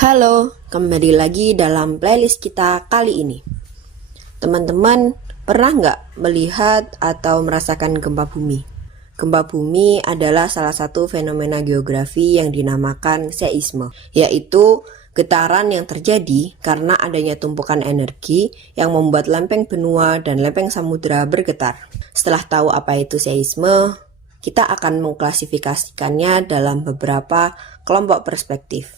Halo, kembali lagi dalam playlist kita kali ini. Teman-teman, pernah nggak melihat atau merasakan gempa bumi? Gempa bumi adalah salah satu fenomena geografi yang dinamakan seisme, yaitu getaran yang terjadi karena adanya tumpukan energi yang membuat lempeng benua dan lempeng samudera bergetar. Setelah tahu apa itu seisme, kita akan mengklasifikasikannya dalam beberapa kelompok perspektif,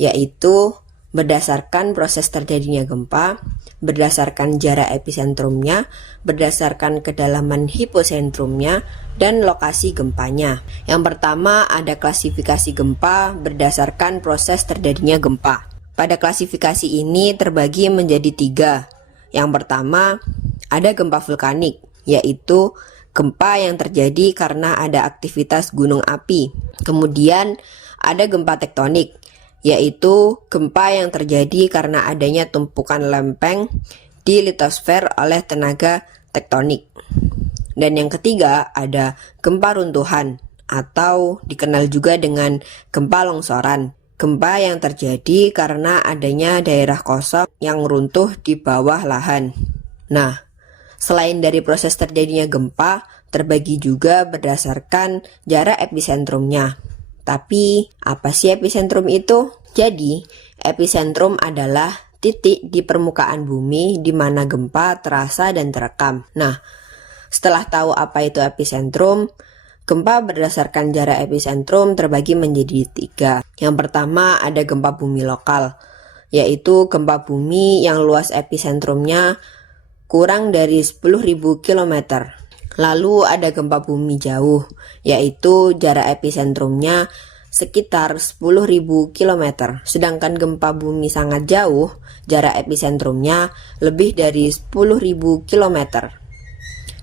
yaitu berdasarkan proses terjadinya gempa, berdasarkan jarak episentrumnya, berdasarkan kedalaman hiposentrumnya, dan lokasi gempanya. Yang pertama ada klasifikasi gempa berdasarkan proses terjadinya gempa. Pada klasifikasi ini terbagi menjadi 3. Yang pertama ada gempa vulkanik, yaitu gempa yang terjadi karena ada aktivitas gunung api. Kemudian ada gempa tektonik, yaitu gempa yang terjadi karena adanya tumpukan lempeng di litosfer oleh tenaga tektonik. Dan yang ketiga ada gempa runtuhan atau dikenal juga dengan gempa longsoran. Gempa yang terjadi karena adanya daerah kosong yang runtuh di bawah lahan. Nah, selain dari proses terjadinya gempa, terbagi juga berdasarkan jarak episentrumnya. Tapi, apa sih epicentrum itu? Jadi, epicentrum adalah titik di permukaan bumi di mana gempa terasa dan terekam. Nah, setelah tahu apa itu epicentrum, gempa berdasarkan jarak epicentrum terbagi menjadi 3. Yang pertama ada gempa bumi lokal, yaitu gempa bumi yang luas epicentrumnya kurang dari 10.000 km. Lalu ada gempa bumi jauh, yaitu jarak episentrumnya sekitar 10.000 km. Sedangkan gempa bumi sangat jauh, jarak episentrumnya lebih dari 10.000 km.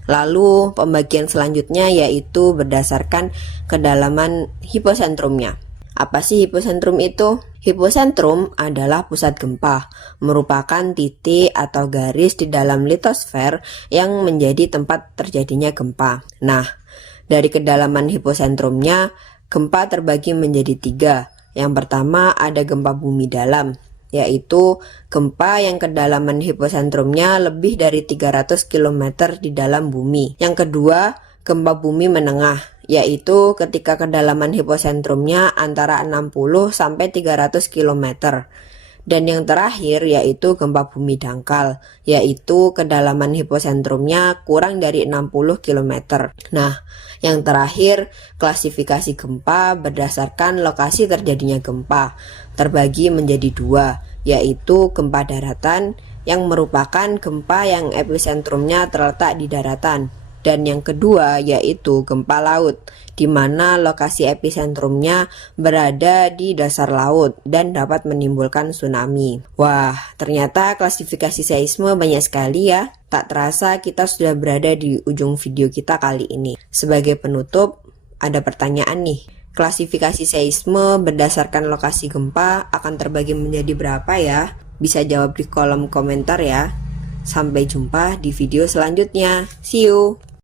Lalu pembagian selanjutnya yaitu berdasarkan kedalaman hiposentrumnya. Apa sih hiposentrum itu? Hiposentrum adalah pusat gempa, merupakan titik atau garis di dalam litosfer yang menjadi tempat terjadinya gempa. Nah, dari kedalaman hiposentrumnya, gempa terbagi menjadi 3. Yang pertama ada gempa bumi dalam, yaitu gempa yang kedalaman hiposentrumnya lebih dari 300 km di dalam bumi. Yang kedua, gempa bumi menengah, yaitu ketika kedalaman hiposentrumnya antara 60 sampai 300 km. Dan yang terakhir yaitu gempa bumi dangkal, yaitu kedalaman hiposentrumnya kurang dari 60 km. Nah, yang terakhir klasifikasi gempa berdasarkan lokasi terjadinya gempa terbagi menjadi 2, yaitu gempa daratan yang merupakan gempa yang episentrumnya terletak di daratan. Dan yang kedua yaitu gempa laut, di mana lokasi episentrumnya berada di dasar laut dan dapat menimbulkan tsunami. Wah, ternyata klasifikasi seisme banyak sekali ya. Tak terasa kita sudah berada di ujung video kita kali ini. Sebagai penutup, ada pertanyaan nih. Klasifikasi seisme berdasarkan lokasi gempa akan terbagi menjadi berapa ya? Bisa jawab di kolom komentar ya. Sampai jumpa di video selanjutnya. See you!